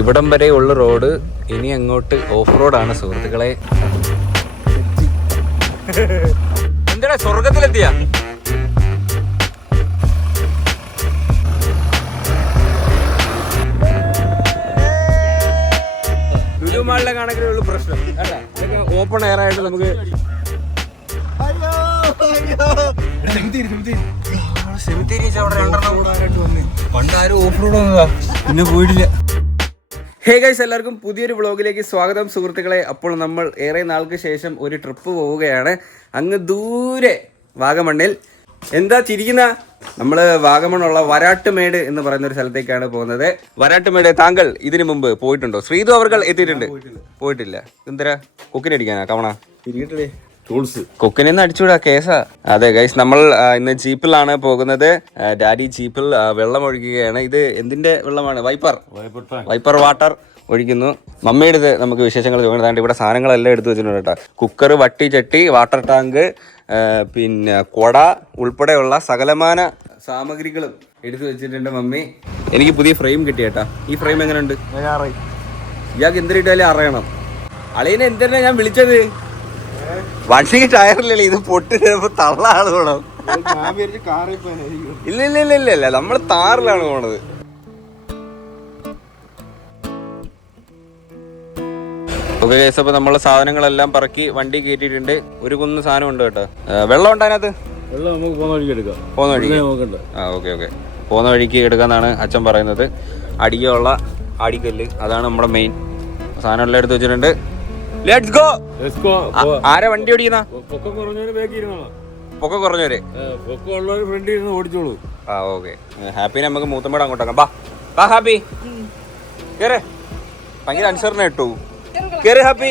ഇവിടം വരെ ഉള്ള റോഡ്, ഇനി അങ്ങോട്ട് ഓഫ് റോഡാണ് സുഹൃത്തുക്കളെ. എന്താ സ്വർഗത്തിലെത്തിയ ലുലുമാളിലെ കണക്കിലേ ഉള്ളൂ പ്രശ്നം. ഓപ്പൺ എയർ ആയിട്ട് നമുക്ക് പണ്ടാരും ഓഫ് റോഡ് വന്നതാ, പിന്നെ പോയിട്ടില്ല. ഹേ ഗൈസ്, എല്ലാവർക്കും പുതിയൊരു വ്ളോഗിലേക്ക് സ്വാഗതം സുഹൃത്തുക്കളെ. അപ്പോൾ നമ്മൾ ഏറെ നാൾക്ക് ശേഷം ഒരു ട്രിപ്പ് പോവുകയാണ് അങ്ങ് ദൂരെ വാഗമണ്ണിൽ. എന്താ ചിരിക്കുന്ന? നമ്മൾ വാഗമണ്ണുള്ള വരാട്ടുമേട് എന്ന് പറയുന്ന ഒരു സ്ഥലത്തേക്കാണ് പോകുന്നത്. വരാട്ടുമേട് താങ്കൾ ഇതിനു മുമ്പ് പോയിട്ടുണ്ടോ? ശ്രീതു അവർകൾ എത്തിയിട്ടുണ്ട്? പോയിട്ടില്ല. എന്തരാ കൊക്കിനടിക്കാനാ കവണ? കൊക്കിനെന്ന് അടിച്ചുവിടാ, കേസാ. അതെ ഗൈസ്, നമ്മൾ ഇന്ന് ജീപ്പിലാണ് പോകുന്നത്. ഡാഡി ജീപ്പിൽ വെള്ളം ഒഴിക്കുകയാണ്. ഇത് എന്തിന്റെ വെള്ളമാണ്? വൈപ്പർ വാട്ടർ ഒഴിക്കുന്നു. മമ്മിയുടെ നമുക്ക് വിശേഷങ്ങൾ ചോദിക്കുന്നതാണ്ട്. ഇവിടെ സാധനങ്ങളെല്ലാം എടുത്തു വെച്ചിട്ടുണ്ട് കേട്ടോ. കുക്കർ, വട്ടി, ചട്ടി, വാട്ടർ ടാങ്ക്, പിന്നെ കൊട ഉൾപ്പെടെയുള്ള സകലമാന സാമഗ്രികളും എടുത്തു വെച്ചിട്ടുണ്ട് മമ്മി. എനിക്ക് പുതിയ ഫ്രെയിം കിട്ടി കേട്ടാ. ഈ ഫ്രെയിം എങ്ങനെയുണ്ട്? ഇയാൾക്ക് എന്തിനിട്ടാലും അറിയണം. അളിയനെ എന്തിനാ ഞാൻ വിളിച്ചത്? വണ്ടിക്ക് ടയറില്ലല്ലേ, ഇത് പൊട്ടി തള്ള ആള് പോണം. ഇല്ല ഇല്ല ഇല്ല ഇല്ല ഇല്ല, നമ്മൾ താറിലാണ് പോണത്. ഓക്കെ ഗൈസ്, അപ്പൊ നമ്മളെ സാധനങ്ങളെല്ലാം പറക്കി വണ്ടി കയറ്റിയിട്ടുണ്ട്. ഒരു കുന്ന് സാധനം ഉണ്ട് കേട്ടോ. വെള്ളം ഉണ്ട് അതിനകത്ത്? പോകുന്ന വഴിക്ക് ഓക്കെ ഓക്കെ, പോകുന്ന വഴിക്ക് എടുക്കാന്നാണ് അച്ഛൻ പറയുന്നത്. അടിയുള്ള അടിക്കല്ല്, അതാണ് നമ്മുടെ മെയിൻ സാധനം. എല്ലാം എടുത്ത് വെച്ചിട്ടുണ്ട്. Let's go. ആരാ വണ്ടി ഓടിക്കുന്ന? പൊക്കം കുറഞ്ഞവര് ഓടിച്ചോളൂ. ആ ഓക്കെ. ഹാപ്പിനെ നമുക്ക് മൂത്തമ്മയുടെ അങ്ങോട്ടാക്കാം. ബാ ഹാപ്പി കേറ്. ഭയങ്കര അനുസരണ ഇട്ടു. കേറ് ഹാപ്പി,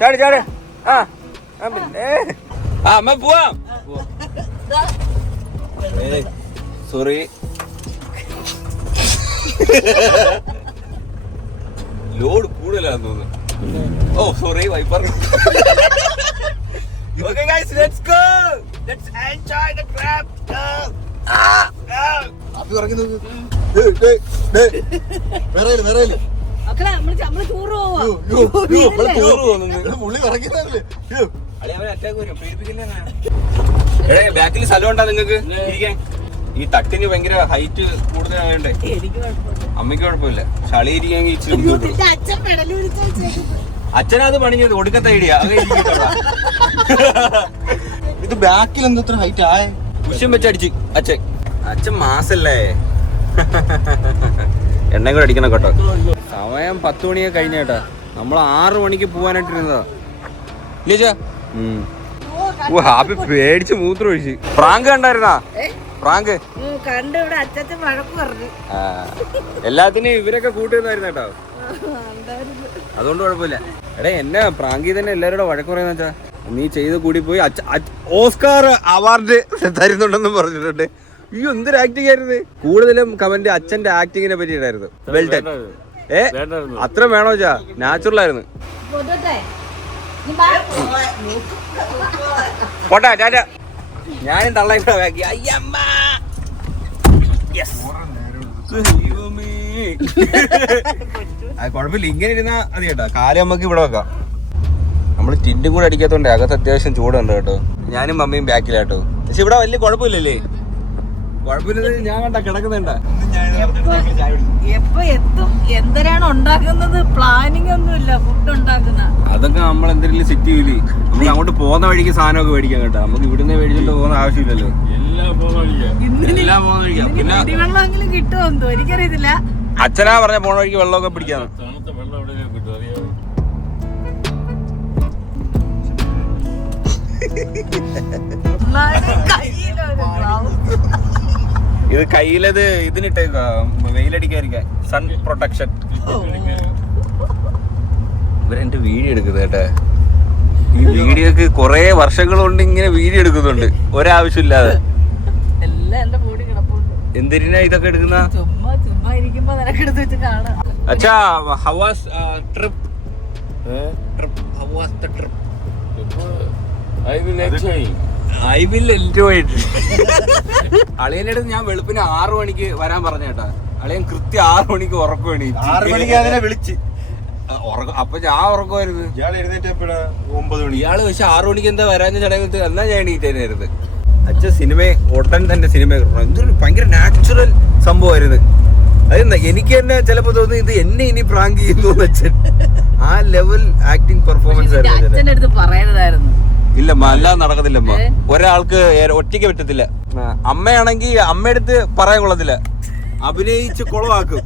ചാട് ചാട്. പിന്നെ അമ്മ പോവാം. സോറി, ലോഡ് കൂടുതലാന്ന് തോന്നുന്നു. Oh sorry, wiper. Okay guys, let's go. Let's enjoy the trip. അപ്പി പറഞ്ഞു നോക്ക്. വേറെയില്ല. അക്കല നമ്മൾ ടൂർ പോവാ. ടൂർ പോകുന്നു. പുള്ളി പറയുന്നല്ലേ. അളി അവൻ അറ്റാക്ക് വരും, പേടിപ്പിക്കുന്നതാണ്. എടേ ബാക്കിൽ സ്ഥലം ഉണ്ടാ നിങ്ങൾക്ക് ഇരിക്കാൻ? ഈ തട്ടിന് ഭയങ്കര ഹൈറ്റ് കൂടുതലായോണ്ടേ അമ്മയ്ക്ക് കുഴപ്പമില്ല. ചളി ഇരിക്കാമെങ്കിൽ ഇച്ചിരി. അച്ഛനത് പണിഞ്ഞത് ഒടുക്കത്തെ ഐഡിയ. ഇത് ബാക്കിൽ എന്തത്ര ഹൈറ്റ് ആയേ? കുശ്യം വെച്ചടിച്ച് അച്ഛൻ മാസല്ലേ. എണ്ണ കൂടെ അടിക്കണം കേട്ടോ. സമയം 10 മണിയൊക്കെ കഴിഞ്ഞ കേട്ടാ. നമ്മൾ 6 മണിക്ക് പോവാനായിട്ടിരുന്നതാ. ഇല്ലേ? ഓ ഹാപ്പി പേടിച്ച് മൂത്രം ഒഴിച്ച്. പ്രാങ്ക് കണ്ടായിരുന്നാ? പ്രാങ്ക് എല്ലാത്തിനും ഇവരൊക്കെ കൂട്ടുന്നതായിരുന്നു കേട്ടോ. അതുകൊണ്ട് കുഴപ്പമില്ല. എടേ എന്നെ പ്രാങ്കി തന്നെ എല്ലാവരോടും വഴക്ക് പറയുന്ന വെച്ചാ നീ ചെയ്ത് കൂടി പോയി. ഓസ്കാർ അവാർഡ് തരുന്നുണ്ടെന്നും പറഞ്ഞിട്ടുണ്ട്. അയ്യോ എന്തൊരു ആക്ടിങ് ആയിരുന്നു. കൂടുതലും കമന്റ് അച്ഛന്റെ ആക്ടിങ്ങിനെ പറ്റിയിട്ടായിരുന്നു. വെൽഡൻ. അത്ര വേണോ ചാ? നാച്ചുറൽ ആയിരുന്നു. പോട്ടാ ടാറ്റ. ഞാനും തള്ളാക്കി. അയ്യമ്മ കുഴപ്പമില്ല, ഇങ്ങനെ ഇരുന്നാ അത് കേട്ടോ. കാല് നമുക്ക് ഇവിടെ വെക്കാം. നമ്മള് ടിൻറ്റും കൂടെ അടിക്കാത്തോണ്ട് അകത്ത് അത്യാവശ്യം ചൂടുണ്ട് കേട്ടോ. ഞാനും മമ്മിയും ബാക്കിലാട്ടോ. പക്ഷെ ഇവിടെ വലിയ കുഴപ്പമില്ലല്ലേ? കുഴപ്പമില്ല. ഞാൻ കണ്ട കിടക്കുന്നുണ്ട. എപ്പോ എത്തും, എന്തരാണ് ഉണ്ടാക്കുന്നത്? പ്ലാനിങ് ഒന്നുമില്ല ഫുഡ് ഉണ്ടാക്കുന്ന. അതൊക്കെ നമ്മൾ എന്തെങ്കിലും സെറ്റ് ചെയ്യൂലേ. നമുക്ക് അങ്ങോട്ട് പോകുന്ന വഴിക്ക് സാധനമൊക്കെ മേടിക്കാൻ കേട്ടോ. നമുക്ക് ഇവിടുന്ന് മേടിച്ചോണ്ട് പോകുന്ന ആവശ്യമില്ലല്ലോ. വെള്ളമെങ്കിലും കിട്ടുമെന്തോ എനിക്കറിയത്തില്ല. അച്ഛനാ പറഞ്ഞ പോണ വഴിക്ക് വെള്ളമൊക്കെ പിടിക്കാന്ന്. ഇത് കയ്യിലത് ഇതിനിട്ടേക്ക, വെയിലടിക്കാതിരിക്കാൻ, സൺ പ്രൊട്ടക്ഷൻ. ഇവരെന്റെ വീഡിയോ എടുക്കുന്നത് കേട്ടെ. ഈ വീഡിയോക്ക് കൊറേ വർഷങ്ങൾ കൊണ്ട് ഇങ്ങനെ വീഡിയോ എടുക്കുന്നുണ്ട് ഒരാവശ്യമില്ലാതെ. എന്തിനാ ഇതൊക്കെ എടുക്കുന്ന? അച്ഛാ how was trip? How was the trip? I will enjoy. I will enjoy it. അളിയൻ്റെ അടുത്ത് ഞാൻ വെളുപ്പിന് 6 മണിക്ക് വരാൻ പറഞ്ഞ കേട്ടാ. അളിയൻ കൃത്യം 6 മണിക്ക് ഉറക്കമാണ്. 6 മണിക്ക് അതിനെ വിളിച്ച് അപ്പൊ ഞാൻ ഉറക്കമായിരുന്നു. ഇയാൾ എഴുന്നേറ്റപ്പോഴാ 9 മണി. ഇയാള് പക്ഷെ 6 മണിക്ക് എന്താ വരാഞ്ഞ ചടങ്ങ് എന്നാ ഞാൻ എണീറ്റായിരുന്നു. അച്ഛൻ സിനിമ ഉടൻ തന്നെ സിനിമ എന്തൊരു ഭയങ്കര നാച്ചുറൽ സംഭവമായിരുന്നു. അതെന്താ എനിക്ക് തന്നെ ചിലപ്പോ തോന്നുന്നു ഇത് എന്നെ ഇനി പ്രാങ്ക് ചെയ്യുന്നു അച്ഛൻ. ആ ലെവൽ ആക്ടിങ് പെർഫോമൻസ് ആയിരുന്നു. അച്ഛൻ്റെ അടുത്ത് പറയണതായിരുന്നു. ഇല്ലമ്മ അല്ലാതെ നടക്കത്തില്ലമ്മ. ഒരാൾക്ക് ഒറ്റയ്ക്ക് പറ്റത്തില്ല. അമ്മയാണെങ്കിൽ അമ്മയടുത്ത് പറയാൻ കൊള്ളത്തില്ല, അഭിനയിച്ച് കുളമാക്കും.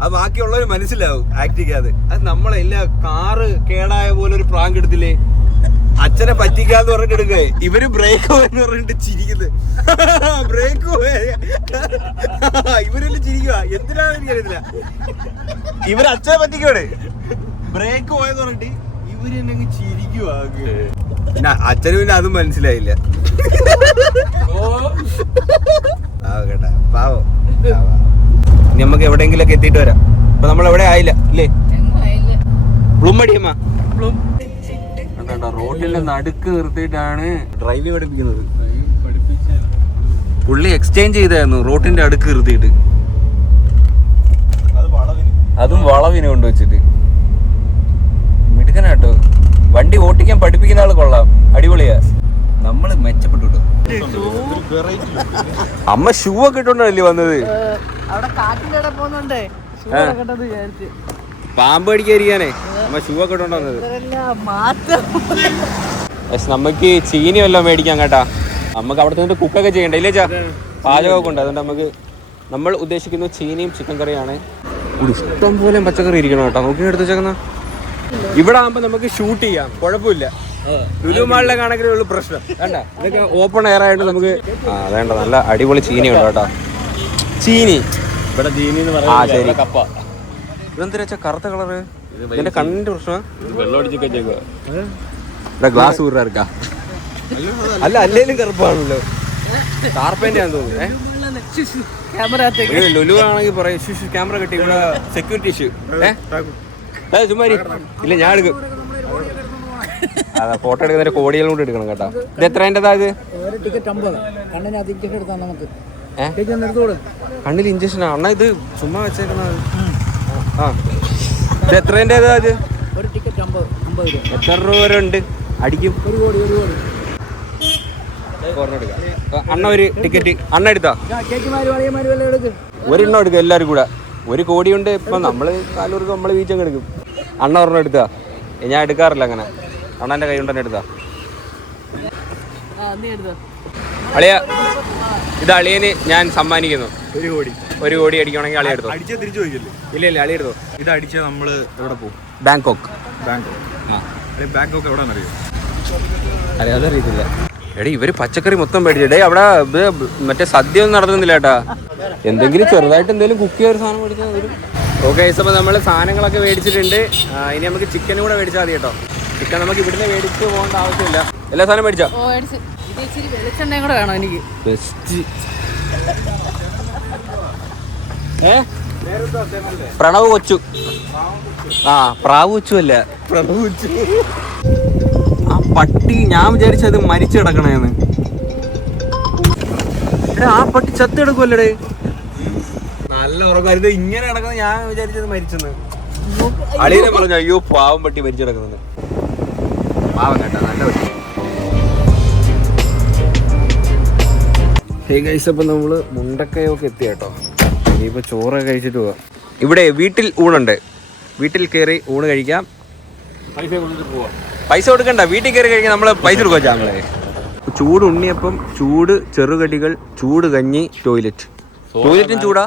അത് ബാക്കിയുള്ളവര് മനസ്സിലാവും ആക്ട് ചെയ്യാതെ. അത് നമ്മളെല്ലാ കാറ് കേടായ പോലെ ഒരു പ്രാങ്ക് എടുത്തില്ലേ, അച്ഛനെ പറ്റിക്കാന്ന് പറഞ്ഞിട്ട് എടുക്കേ. ഇവര് ബ്രേക്ക് പോയെന്ന് പറഞ്ഞിട്ട് ചിരിക്കുന്നത്. ബ്രേക്ക് പോയ ഇവരെല്ലാം ചിരിക്കുക. എന്തിനാണ് എനിക്കറിയത്തില്ല. ഇവര് അച്ഛനെ പറ്റിക്കോടെ ബ്രേക്ക് പോയെന്ന് പറഞ്ഞിട്ട് ഇവര് തന്നെ ചിരിക്കുക. പിന്നെ അച്ഛന് പിന്നെ അതും മനസ്സിലായില്ല. കേട്ടാ പാവം. ഇനി നമുക്ക് എവിടെയെങ്കിലൊക്കെ എത്തിയിട്ട് വരാം. ഇപ്പൊ നമ്മൾ എവിടെ ആയില്ല ഇല്ലേ? പ്ലുമടിയമ്മ റോഡിന്റെ നടുക്ക് നിർത്തിയിട്ടാണ് ഡ്രൈവിംഗ് പഠിപ്പിക്കുന്നത്. പുള്ളി എക്സ്ചേഞ്ച് ചെയ്തായിരുന്നു റോഡിന്റെ അടുക്ക് നിർത്തിയിട്ട്. അതും വളവിനെ കൊണ്ട് വെച്ചിട്ട്. മിടുക്കനാട്ടോ. വണ്ടി ഓട്ടിക്കാൻ പഠിപ്പിക്കുന്ന ആള് കൊള്ളാം, അടിപൊളിയാ. നമ്മള് മെച്ചപ്പെട്ടു. അമ്മ ഷൂ ഒക്കെ ഇട്ടോണ്ടല്ലേ വന്നത്? അവിടെ കാറ്റിന്റെ ഇടയിൽ പോകുന്നുണ്ടേ പാമ്പ് അടിക്കാതിരിക്കാനേ അമ്മ ഷൂ ഒക്കെ ഇട്ടോണ്ട് വന്നത്. നമുക്ക് ചീനി വല്ലതും മേടിക്കാം കേട്ടാ. നമുക്ക് അവിടെ നിന്നിട്ട് കുക്കൊക്കെ ചെയ്യണ്ടേ ഇല്ലേ ചാ? പാചകമൊക്കെ ഉണ്ട്. അതുകൊണ്ട് നമ്മൾ ഉദ്ദേശിക്കുന്നത് ചീനിയും ചിക്കൻ കറിയാണ്. ഇഷ്ടം പോലെ പച്ചക്കറി ഇരിക്കണം കേട്ടോ. നോക്കി എടുത്ത് വെച്ചേക്കുന്ന ഇവിടെ ആകുമ്പോ നമുക്ക് ഷൂട്ട് ചെയ്യാം, കുഴപ്പമില്ല. ലുലു മാളിലെ കണക്കിലേ ഉള്ളൂ പ്രശ്നം. വേണ്ട ഇതൊക്കെ ഓപ്പൺ എയർ ആയിട്ട് നമുക്ക് വേണ്ട. നല്ല അടിപൊളി ചീനി ഉണ്ട് കേട്ടോ. ചീനി ഇവിടെ ചീനി ആ ശരി. ഇതെന്താ വെച്ചാ കറുത്ത കളറ്? ഇതിന്റെ കണ്ണിന്റെ പ്രശ്നം. വെള്ളം അടിച്ചൊക്കെ ഇവിടെ ഗ്ലാസ് ഊരാ ഇറക്കാ. അല്ല അല്ലേലും കറുപ്പാണല്ലോ. കാർപ്പേന്റെ ആണെന്ന് തോന്നുന്നു. ലുലു ആണെങ്കിൽ പറയും ക്യാമറ കിട്ടി ഇവിടെ സെക്യൂരിറ്റി ഇഷ്യൂ. ചുമ്മാരി ഇല്ല ഞാൻ എടുക്കും. അതാ ഫോട്ടോ എടുക്കുന്നതിന്റെ കോടികളും കൂടി എടുക്കണം കേട്ടോ. ഇത് എത്രേണ്ടതാ ഇത്? കണ്ണിൽ ഇഞ്ചക്ഷൻ അണ്ണ ഇത് ചുമ്മാ വെച്ചേക്കുന്നത്. ആ ഇത് എത്രേണ്ടതാ ഇത്? എത്ര രൂപ വരെ ഉണ്ട്? അടിക്കും. അണ്ണ ഒരു ടിക്കറ്റ് അണ്ണ എടുത്താ ഒരെണ്ണം എടുക്കുക എല്ലാവരും കൂടെ. 1 കോടി ഉണ്ട്. ഇപ്പൊ നമ്മള് കാലൂർക്ക് നമ്മള് വീച്ചങ്ങ് എടുക്കും. അണ്ണ ഒരെണ്ണം എടുത്താ. ഞാൻ എടുക്കാറില്ല അങ്ങനെ. അണ്ണന്റെ കൈ കൊണ്ട് തന്നെ എടുത്താ. അളിയ ഇത് അളിയന് ഞാൻ സമ്മാനിക്കുന്നു. 1 കോടി അടിക്കണമെങ്കിൽ അളിയ എടുത്തോ. അടിച്ചാൽ തിരിച്ചു പോയില്ലേ? ഇല്ല അളിയ എടുത്തോ. ഇത് അടിച്ചാൽ നമ്മള് എവിടെ പോകും? ബാങ്കോക്ക്. ബാങ്കോക്ക് എവിടെയാണെന്നറിയോ? അതറിയത്തില്ല. എടേ ഇവര് പച്ചക്കറി മൊത്തം മേടിച്ചേ. അവിടെ മറ്റേ സദ്യ ഒന്നും നടത്തുന്നില്ല കേട്ടാ. എന്തെങ്കിലും ചെറുതായിട്ട് എന്തെങ്കിലും കുക്ക് ചെയ്യാൻ ഒരു സാധനം മേടിച്ചാൽ വരും. ഓക്കെ അപ്പോൾ നമ്മൾ സാധനങ്ങളൊക്കെ മേടിച്ചിട്ടുണ്ട്. ഇനി നമുക്ക് ചിക്കനും കൂടെ മേടിച്ചാൽ മതി കേട്ടോ. ചിക്കൻ നമുക്ക് ഇവിടുന്ന് മേടിച്ച് പോകേണ്ട ആവശ്യമില്ല. എല്ലാ സാധനം മേടിച്ചോ? കൂടെ വേണം എനിക്ക്. ബെസ്റ്റ്. പ്രണവ് കൊച്ചു. ആ പ്രാവ് കൊച്ചു അല്ല, പ്രണവ് കൊച്ചു. ആ പട്ടി ഞാൻ വിചാരിച്ചത് മരിച്ചു കിടക്കണേന്ന്. ആ പട്ടി ചത്തെടുക്കുമല്ലേ? നല്ല ഉറക്കമായിരുന്നു. ഇങ്ങനെ കിടക്കുന്നത് ഞാൻ വിചാരിച്ചത് മരിച്ചെന്ന്. അളിയനെ പറഞ്ഞു അയ്യോ പാവം പട്ടി മരിച്ചു കിടക്കുന്നത്. പാവം കേട്ടോ, നല്ല പട്ടി. ഹേ ഗൈസ്, അപ്പം നമ്മള് മുണ്ടക്കയൊക്കെ എത്തി കേട്ടോ. ഇനിയിപ്പോൾ ചോറൊക്കെ കഴിച്ചിട്ട് പോവാം. ഇവിടെ വീട്ടിൽ ഊണുണ്ട്. വീട്ടിൽ കയറി ഊണ് കഴിക്കാം. പൈസ കൊടുക്കണ്ട, വീട്ടിൽ കയറി കഴിക്കാൻ നമ്മൾ പൈസ കൊടുക്കുക. ചാങ്ങളെ ചൂട് ഉണ്ണിയപ്പം, ചൂട് ചെറുകടികൾ, ചൂട് കഞ്ഞി, ടോയ്ലറ്റും ചൂടാ.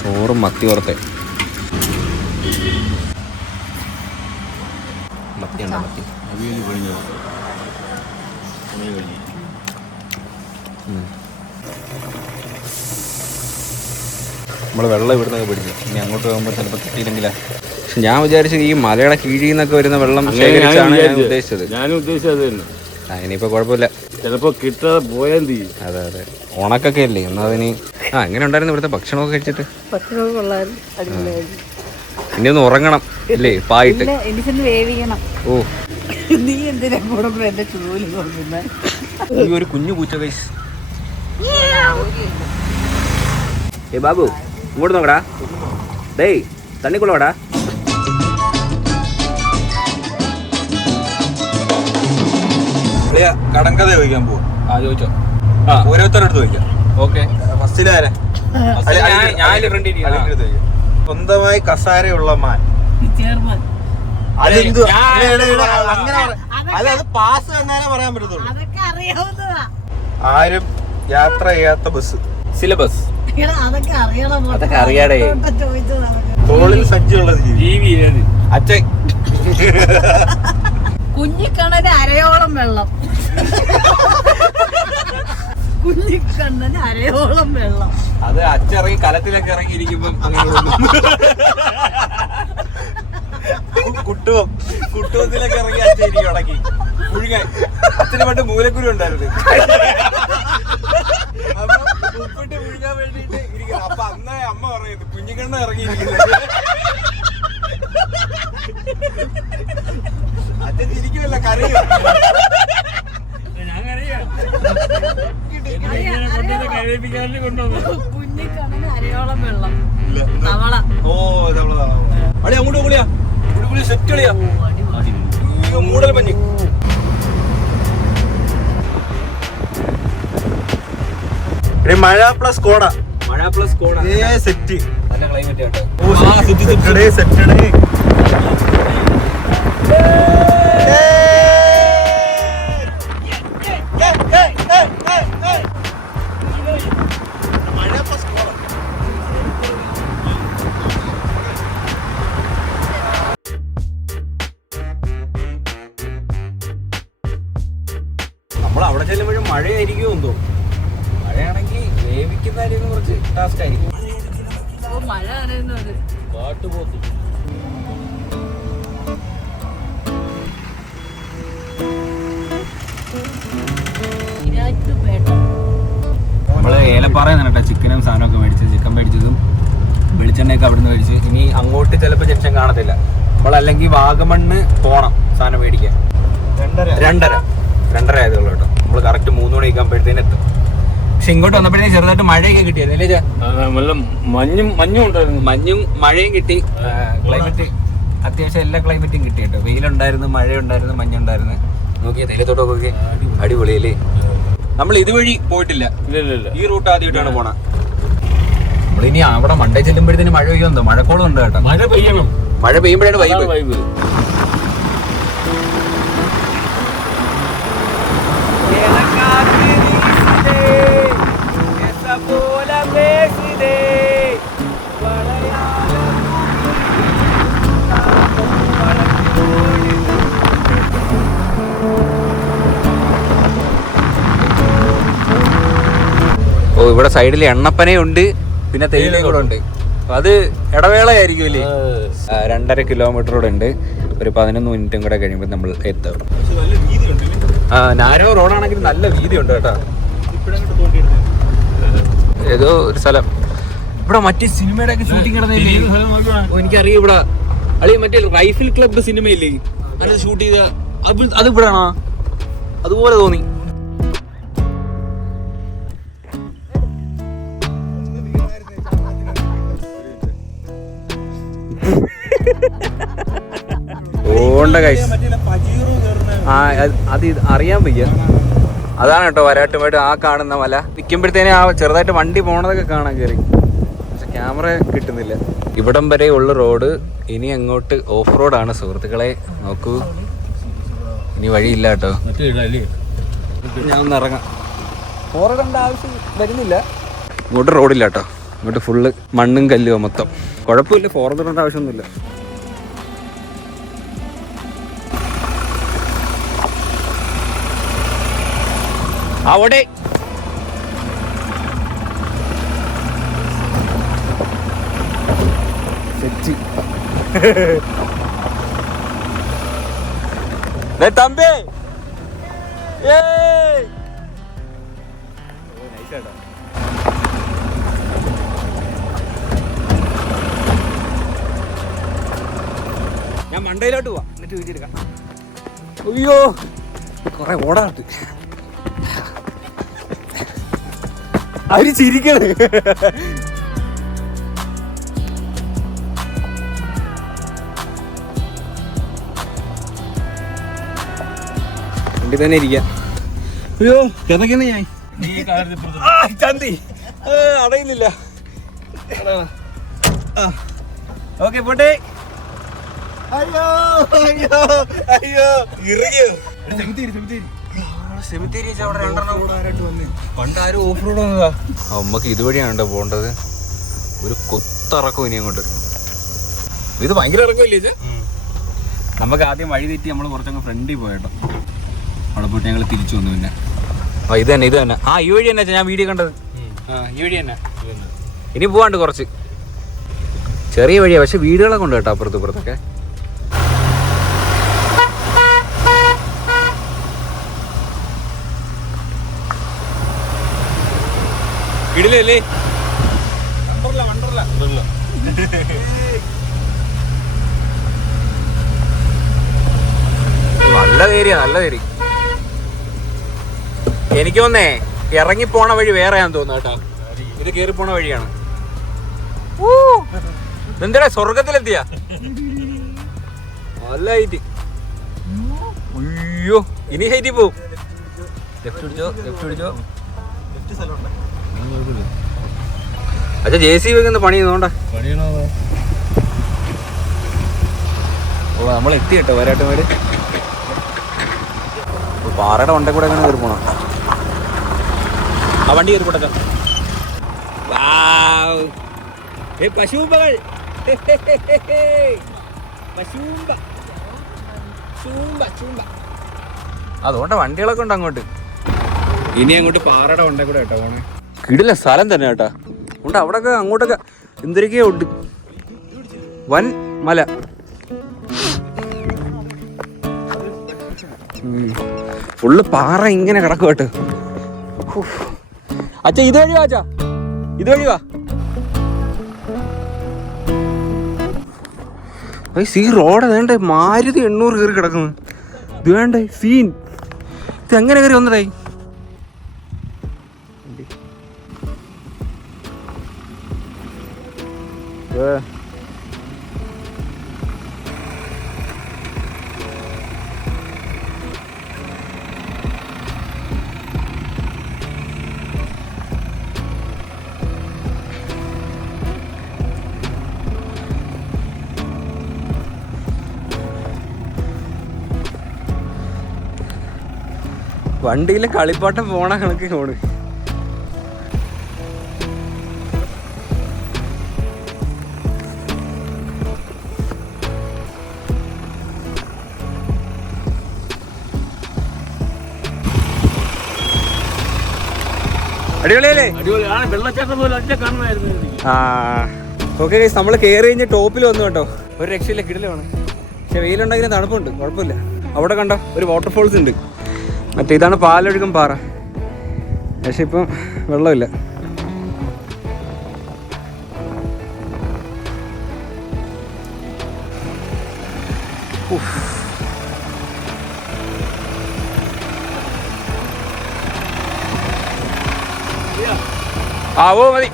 ചോറും മത്തി വറുത്തെ. മത്തിയുണ്ടോ? മത്തി നമ്മൾ വെള്ളം ഇവിടുന്നൊക്കെ പിടിച്ചു. ഇനി അങ്ങോട്ട് പോകുമ്പോൾ ചിലപ്പോൾ കിട്ടിയില്ലെങ്കിലാ. പക്ഷെ ഞാൻ വിചാരിച്ചത് ഈ മലയുടെ കീഴിൽ നിന്നൊക്കെ വരുന്ന വെള്ളം ശേഖരിച്ചാണ് ഞാൻ ഉദ്ദേശിച്ചത്. ഞാനും ഉദ്ദേശിച്ചത് തന്നെ. ഇനിയിപ്പോൾ കുഴപ്പമില്ല, ചിലപ്പോൾ കിട്ടാതെ പോയാൽ തീ. അതെ ഉണക്കൊക്കെ അല്ലേ എന്നാൽ അതിന്. എങ്ങനെ ഉണ്ടായിരുന്നു ഇവിടുത്തെ ഭക്ഷണമൊക്കെ കഴിച്ചിട്ട്? ഇനി ഒന്ന് ഉറങ്ങണം അല്ലേ പായിട്ട്? വേവിക്കണം. ഓ നീ എന്തിനാ കൂടെ എന്റെ ചൂല് നോക്കുന്നത്? ഈ ഒരു കുഞ്ഞു പൂച്ച ഗൈസ്. ഏ ബാബു ഇങ്ങോട്ട് നോക്കടാ. ഡേയ് തണ്ണിക്കുള്ളവാടാ. കടങ്കഥ ചോദിക്കാൻ പോകും. ആ ചോദിച്ചോ. ഓരോരുത്തരടുത്ത് ചോദിക്കാം. ഓക്കെ. ഫസ്റ്റിലാരെ ഫ്രണ്ട് സ്വന്തമായി കസാരയുള്ള മാൻ. ചെയർമാൻ. അതെന്തു അത് പാസ് എന്നാലേ പറയാൻ പറ്റത്തുള്ളൂ. അതൊക്കെ അറിയാവുന്നതാ. ആരും യാത്ര ചെയ്യാത്ത ബസ്. സിലബസ് എടാ, അതൊക്കെ അറിയണം. അതൊക്കെ അറിയാടേ. ചോദിച്ചത് തോളിൽ സഞ്ചിയുള്ള ജീവി ഏത്? അച്ഛൻ. കുഞ്ഞിക്കണ്ണന് അരയോളം വെള്ളം. കുഞ്ഞിക്കണ്ണന് അരയോളം വെള്ളം. അത് അച്ചിറങ്ങി കലത്തിലൊക്കെ ഇറങ്ങി ഇരിക്കുമ്പം കുട്ടുവത്തിലൊക്കെ ഇറങ്ങി അച്ഛൻ ഇരിക്കും ഇടയ്ക്ക് മുഴുകാൻ. അച്ഛന് പണ്ട് മൂലക്കുരു ഉണ്ടായിരുന്നു. അപ്പൊ ഉപ്പിട്ട് മുഴുകാൻ വേണ്ടിട്ട് ഇരിക്കണം. അപ്പൊ അന്നേ അമ്മ പറയുന്നത് കുഞ്ഞിക്കണ്ണ ഇറങ്ങിയിരിക്കുന്നത്. അച്ഛൻ ചിരിക്കുമല്ല, കരയും. ഞാൻ കരയാ. കുഞ്ഞിക്കണ്ണന് അരയോളം വെള്ളം. തവള. ഓ തവള. അളി അങ്ങോട്ട് കളിയാ. സെറ്റ് കളിയാ. മൂടൽ മഞ്ഞ്. മഴ പ്ലസ് കോട. മഴ പ്ലസ് കോട. സെറ്റ്. നല്ല ക്ലൈമറ്റ് കേട്ടോ. സെറ്റഡേ. നമ്മൾ അവിടെ ചെല്ലുമ്പോഴും മഴയായിരിക്കുമോ എന്തോ. മഴയാണെങ്കിൽ വേവിക്കുന്നതിന് കുറച്ച് ടാസ്ക് ആയിരിക്കും. മഴ അറിയുന്നത് പാട്ടുപോത്തി. നമ്മള് ഏലപ്പാറയിൽ കേട്ടോ ചിക്കനും സാധനമൊക്കെ മേടിച്ചത്. ചിക്കൻ മേടിച്ചതും വെളിച്ചെണ്ണയൊക്കെ അവിടെ നിന്ന് മേടിച്ച്. ഇനി അങ്ങോട്ട് ചിലപ്പോൾ ജംഗ്ഷൻ കാണത്തില്ല. നമ്മളല്ലെങ്കിൽ വാഗമണ്ണ് പോണം സാധനം മേടിക്കാൻ. 2:30 ആയതുള്ളൂ കേട്ടോ. നമ്മൾ കറക്റ്റ് 3 മണി ആകുമ്പോഴത്തേന് എത്തും. പക്ഷെ ഇങ്ങോട്ട് വന്നപ്പോഴത്തേക്ക് ചെറുതായിട്ട് മഴയൊക്കെ കിട്ടിയായിരുന്നു അല്ലേ? മഞ്ഞും ഉണ്ടായിരുന്നു. മഞ്ഞും മഴയും കിട്ടി. ക്ലൈമറ്റ് അത്യാവശ്യം എല്ലാ ക്ലൈമറ്റും കിട്ടി കേട്ടോ. വെയിലുണ്ടായിരുന്നു, മഴയുണ്ടായിരുന്നു, മഞ്ഞുണ്ടായിരുന്നു. നോക്കിയാൽ തേയിലത്തോട്ടമൊക്കെ നോക്കി അടിപൊളിയല്ലേ. നമ്മൾ ഇതുവഴി പോയിട്ടില്ല. ഈ റൂട്ട് ആദ്യമായിട്ടാണ് പോണ. നമ്മളിനി അവിടെ മണ്ടേ ചെല്ലുമ്പോഴത്തേന് മഴ പെയ്യുമെന്തോ. മഴക്കോളം ഉണ്ട് കേട്ടോ. മഴ പെയ്യണം. മഴ പെയ്യുമ്പോഴാണ് വൈബ്. ഓ ഇവിടെ സൈഡിൽ എണ്ണപ്പനയുണ്ട്, പിന്നെ തേയിലയും കൂടെ ഉണ്ട്. അപ്പൊ അത് ഇടവേളയായിരിക്കും അല്ലേ? 2.5 കിലോമീറ്ററോടെ ഉണ്ട്. ഒരു 11 മിനിറ്റും കൂടെ കഴിയുമ്പോൾ നമ്മൾ എത്തും. നാരോ റോഡാണെങ്കിൽ നല്ല വീതി ഉണ്ട് കേട്ടോ. ഏതോ ഒരു സ്ഥലം ഇവിടെ മറ്റേ സിനിമയുടെ ഒക്കെ ഷൂട്ടിംഗ് നടന്നില്ലേ? എനിക്കറിയാം. ഇവിടെ അളി മറ്റേ റൈഫിൾ ക്ലബ് സിനിമയില്ലേ, അത് ഷൂട്ട് ചെയ്ത അത് ഇവിടെയാണോ? അതുപോലെ തോന്നി. ഓണ്ട കൈസ്. അത് അറിയാൻ വയ്യ. അതാണ് കേട്ടോ വരാട്ടുമായിട്ട് ആ കാണുന്ന മല. നിൽക്കുമ്പോഴത്തേനെ ആ ചെറുതായിട്ട് വണ്ടി പോണതൊക്കെ കാണാൻ കയറി. പക്ഷെ ക്യാമറ കിട്ടുന്നില്ല. ഇവിടം വരെ ഉള്ള റോഡ്. ഇനി അങ്ങോട്ട് ഓഫ് റോഡാണ് സുഹൃത്തുക്കളെ. നോക്കൂ, ഇനി വഴിയില്ല കേട്ടോ. ഞാൻ ഒന്ന് ഇറങ്ങാം. ഫോറിടേണ്ട ആവശ്യം വരുന്നില്ല. ഇങ്ങോട്ട് റോഡില്ല കേട്ടോ. ഇങ്ങോട്ട് ഫുള്ള് മണ്ണും കല്ലുമോ മൊത്തം. കുഴപ്പമില്ല, ഫോറിടേണ്ട ആവശ്യമൊന്നുമില്ല. അവിടെ തമ്പി ഞാൻ മണ്ടയിലോട്ട് പോവാം, എന്നിട്ട് വീട്ടിലെടുക്കാം. അയ്യോ കുറെ ഓടാറുണ്ട്. അവര് ചിരിക്കണ്. വണ്ടി തന്നെ ഇരിക്കാം. അയ്യോ കിതക്കുന്നു ഞാൻ. ചന്തി അടയുന്നില്ല. ഓക്കെ പോട്ടെ. അയ്യോ അയ്യോ അയ്യോ ഇറങ്ങിയോ. സെമിത്തേരി അവിടെ രണ്ടെണ്ണം പണ്ടാരും ഓഫ് റോഡ് വന്നതാ. അമ്മക്ക് ഇതുവഴിയാണ് പോകേണ്ടത്. ഒരു കൊത്തിറക്കും ഇനി അങ്ങോട്ട്. ഇത് ഭയങ്കര ഇറക്കമില്ലേ ഇത്? നമുക്ക് ആദ്യം വഴി തെറ്റി നമ്മൾ കുറച്ചങ്ങ് ഫ്രണ്ടിൽ പോയിട്ടോ. അവിടെ പോയിട്ട് ഞങ്ങൾ തിരിച്ചു വന്നു. പിന്നെ ഇത് തന്നെ ഇത് തന്നെ. ഈ വഴി തന്നെ ഞാൻ വീഡിയോ കണ്ടത്. ഈ വഴി തന്നെ. ഇനി പോവാണ്ട് കുറച്ച് ചെറിയ വഴിയാ, പക്ഷെ വീടുകളൊക്കെ ഉണ്ട് കേട്ടോ അപ്പുറത്തും ഇപ്പുറത്തൊക്കെ. ഇടില്ലേ നല്ല ഏരിയ, നല്ല ഏരിയ. എനിക്ക് തോന്നേ ഇറങ്ങി പോണ വഴി വേറെയാന്ന് തോന്നുന്നു കേട്ടോ. ഇത് കേറി പോണ വഴിയാണ്. എന്താ സ്വർഗത്തിലെത്തിയ നല്ല ഹൈറ്റ്. അയ്യോ ഇനി ഹൈറ്റിൽ പോവും. ലെഫ്റ്റ് പിടിച്ചോ, ലെഫ്റ്റ് പിടിച്ചോ. അച്ഛാ JCB വെക്കുന്ന പണി ചെയ്യുന്നോണ്ടാ. ഓ നമ്മൾ എത്തി കേട്ടോ വരാട്ടുമാര്. പാറയുടെ വണ്ടേ കൂടെ അങ്ങനെ കയറി പോണം. ആ വണ്ടി കയറി പോട്ടെ. പശുമ്പകൾ അതുകൊണ്ട് വണ്ടികളൊക്കെ ഉണ്ട് അങ്ങോട്ട്. ഇനി അങ്ങോട്ട് പാറയുടെ വണ്ടേ കൂടെ കേട്ടോ പോണേ. കിടില സ്ഥലം തന്നെ കേട്ടാ. ഉണ്ട് അവിടെയൊക്കെ അങ്ങോട്ടൊക്കെ എന്തൊക്കെയോ ഉണ്ട്. വൻ മല. ഫുള്ള് പാറ ഇങ്ങനെ കിടക്കും കേട്ടോ. അച്ഛാ ഇതുവഴി വാ, അച്ഛാ ഇതുവഴി വാ. ഈ റോഡ് വേണ്ടേ മാരുതി 800 കയറി കിടക്കുന്നു. ഇത് വേണ്ടേ സീൻ. ഇത് എങ്ങനെ കയറി വന്നതായി? വണ്ടിയിലെ കളിപ്പാട്ടം പോണ കണക്ക് പോണ്. അടിപൊളിയല്ലേ? ഓക്കെ ഗൈസ്, നമ്മൾ കയറി കഴിഞ്ഞ് ടോപ്പിൽ വന്നു കേട്ടോ. ഒരു രക്ഷയില്ല, കിടിലാണ്. പക്ഷെ വെയിലുണ്ടെങ്കിലും തണുപ്പുണ്ട്, കുഴപ്പമില്ല. അവിടെ കണ്ടോ ഒരു വാട്ടർഫോൾസ് ഉണ്ട്. മറ്റേ ഇതാണ് പാലൊഴുകും പാറ. പക്ഷെ ഇപ്പം വെള്ളമില്ല. ഓ മതി.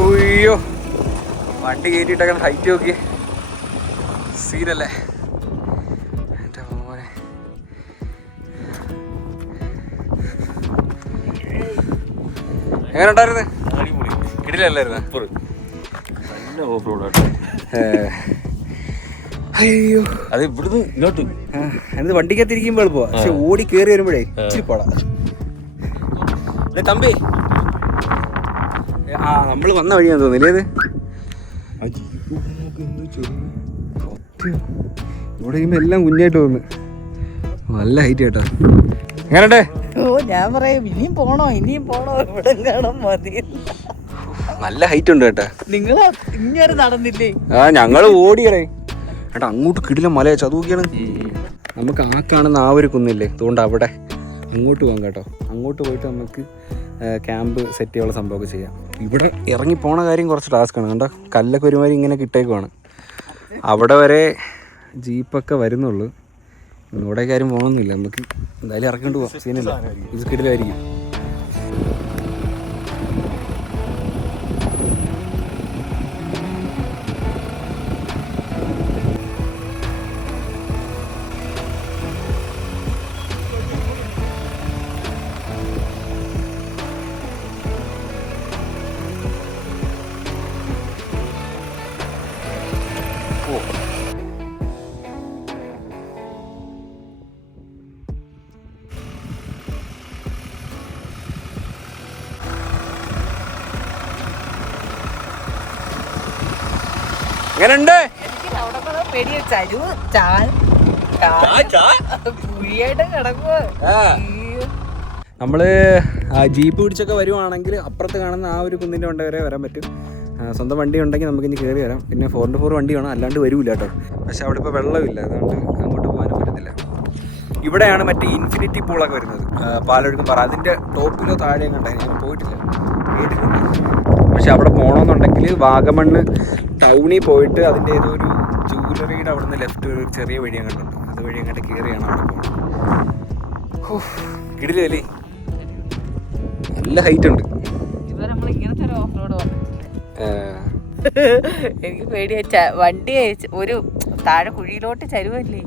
ഉയ്യോ വണ്ടി കയറ്റിയിട്ടൊക്കെ ഹൈറ്റ് നോക്കി സീനല്ലേ. എങ്ങനെ ഉണ്ടായിരുന്നു? കിടിലല്ലായിരുന്നു? അയ്യോ അത് ഇവിടുന്ന് ഇങ്ങോട്ട് എന്ത് വണ്ടിക്കകത്തിരിക്കുമ്പോൾ എളുപ്പമാ, പക്ഷെ ഓടി കയറി വരുമ്പോഴേ ഇച്ചിരി പോടാ. തമ്പി നമ്മള് വന്ന വഴിയാന്ന് തോന്നില്ലേ ഇത്? ഇവിടെ കഴിയുമ്പോ എല്ലാം കുഞ്ഞായിട്ട് തോന്നുന്നു. നല്ല ഹൈറ്റ് കേട്ടോ. എങ്ങനെയുണ്ട്? ഞാൻ പറയാം ഇനിയും പോണോ ഇവിടെ കാണാൻ മതി. നല്ല ഹൈറ്റ് ഉണ്ട് കേട്ടാ. നിങ്ങൾ ഇങ്ങനെ നടന്നില്ലേ? ഞങ്ങള് ഓടിയടേ ഏട്ടാ. അങ്ങോട്ട് കിടില മലയാ, ചതുക്കിയാണ്. നമുക്ക് ആ കാണുന്ന ആ ഒരു കുന്നില്ലേ, അതുകൊണ്ട് അവിടെ അങ്ങോട്ട് പോകാം കേട്ടോ. അങ്ങോട്ട് പോയിട്ട് നമുക്ക് ക്യാമ്പ് സെറ്റ് ചെയ്യാനുള്ള സംഭവമൊക്കെ ചെയ്യാം. ഇവിടെ ഇറങ്ങി പോണ കാര്യം കുറച്ച് ടാസ്ക്കാണ്. കണ്ടോ കല്ലൊക്കെ ഒരുമാതിരി ഇങ്ങനെ കിട്ടേക്കുവാണ്. അവിടെ വരെ ജീപ്പൊക്കെ വരുന്നുള്ളൂ. ഇവിടെ കാര്യം പോകണമെന്നില്ല. നമുക്ക് എന്തായാലും ഇറക്കിക്കൊണ്ട് പോവാം, സീനില്ല. ഇത് കിടിലായിരിക്കും. എങ്ങനെയുണ്ട്? പുഴിയായിട്ട് കിടക്കുവോ. നമ്മള് ജീപ്പ് പിടിച്ചൊക്കെ വരുവാണെങ്കിൽ അപ്പുറത്ത് കാണുന്ന ആ ഒരു കുന്നിൻ്റെ വണ്ടി വരെ വരാൻ പറ്റും. സ്വന്തം വണ്ടി ഉണ്ടെങ്കിൽ നമുക്ക് ഇനി കയറി വരാം. പിന്നെ 4x4 വണ്ടി വേണം, അല്ലാണ്ട് വരൂല കേട്ടോ. പക്ഷെ അവിടെ ഇപ്പോൾ വെള്ളമില്ല, അതുകൊണ്ട് അങ്ങോട്ട് പോകാനും പറ്റത്തില്ല. ഇവിടെയാണ് മറ്റേ ഇൻഫിനിറ്റി പൂളൊക്കെ വരുന്നത്, പാലൊഴുക്കും പറ. അതിൻ്റെ ടോപ്പിലോ താഴെയോ കണ്ടായി, ഞാൻ പോയിട്ടില്ല, കേട്ടിട്ടുണ്ട്. പക്ഷെ അവിടെ പോകണമെന്നുണ്ടെങ്കിൽ വാഗമണ്ണ് ടൗണിൽ പോയിട്ട് അതിൻ്റെ ഏതോ ഒരു ജൂവലറിയുടെ അവിടെ നിന്ന് ലെഫ്റ്റ് ഒരു ചെറിയ വഴി അങ്ങോട്ടുണ്ട്, അതുവഴി അങ്ങോട്ട് കയറിയാണ് അവിടെ പോകുന്നത്. കിടിലല്ലേ, നല്ല ഹൈറ്റ് ഉണ്ട്. എനിക്ക് പേടിയാ, വണ്ടി ഒരു താഴെ കുഴിയിലോട്ട് ചരുവല്ലേ.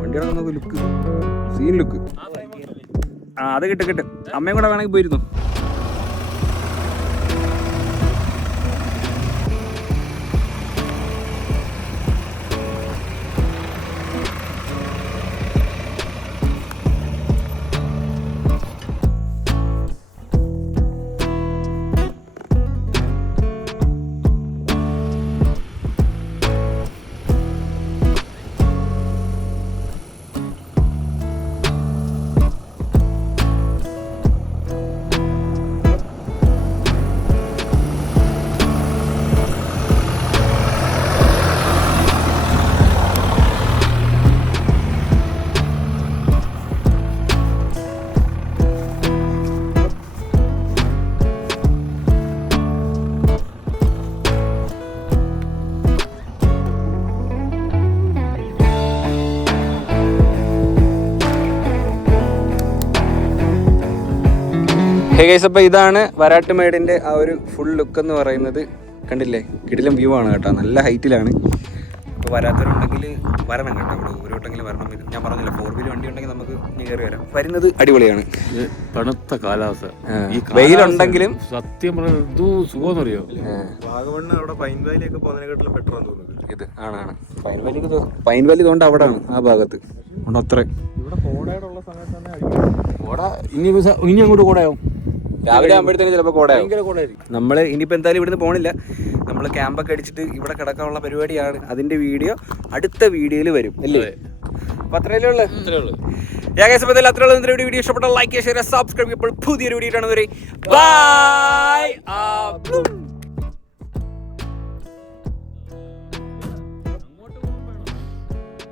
വണ്ടിയുടെ ലുക്ക്, സീൻ ലുക്ക്. അത് കിട്ടും. അമ്മയും കൂടെ വേണമെങ്കിൽ പോയിരുന്നു. ഹേ ഗൈസ്, അപ്പോൾ ഇതാണ് വരാട്ടുമേടിൻ്റെ ആ ഒരു ഫുൾ ലുക്ക് എന്ന് പറയുന്നത്. കണ്ടില്ലേ, കിടിലം വ്യൂ ആണ് കേട്ടോ, നല്ല ഹൈറ്റിലാണ്. അപ്പോൾ വരാത്തവരുണ്ടെങ്കിൽ വരണം കേട്ടോ, ഇവിടെ ഒരുവട്ടെങ്കിലും വരണം. ഞാൻ പറഞ്ഞില്ല, 4 വീലർ വണ്ടി ഉണ്ടെങ്കിൽ നമുക്ക് ഇനി കയറി വരാം. വരുന്നത് അടിപൊളിയാണ്, തണുത്ത കാലാവസ്ഥ. വെയിലുണ്ടെങ്കിലും സത്യം പറഞ്ഞ സുഖമെന്നറിയോ, വാഗമണ്ണ് അവിടെ പൈൻ വാലി ഒക്കെ പോകുന്നതിനെക്കാട്ടിലും ബെറ്റർ ആണെന്ന് തോന്നുന്നത്. ഇത് ആണ് പൈൻ വാലി തോണ്ട് അവിടെ ആണ്, ആ ഭാഗത്ത് അത്ര. ഇവിടെ കോടയുടെ ഉള്ള സമയത്ത് തന്നെ കോട ഇനി അങ്ങോട്ട് കോടയാവും. രാവിലെ ആകുമ്പോഴത്തേക്ക് ചിലപ്പോൾ കോടയാവും. ഭയങ്കര കോടയായിരിക്കും. നമ്മൾ ഇനിയിപ്പോൾ എന്തായാലും ഇവിടുന്ന് പോകണില്ല. നമ്മൾ ക്യാമ്പൊക്കെ അടിച്ചിട്ട് ഇവിടെ കിടക്കാനുള്ള പരിപാടിയാണ്. അതിൻ്റെ വീഡിയോ അടുത്ത വീഡിയോയിൽ വരും അല്ലേ? അപ്പോൾ അത്രയല്ലേ ഉള്ളൂ. അത്രയുള്ള വീഡിയോ ഇഷ്ടപ്പെട്ട ലൈക്ക്, ഷെയർ, സബ്സ്ക്രൈബ്. ഇപ്പോൾ പുതിയൊരു വീഡിയോ ആണ്. ബൈ.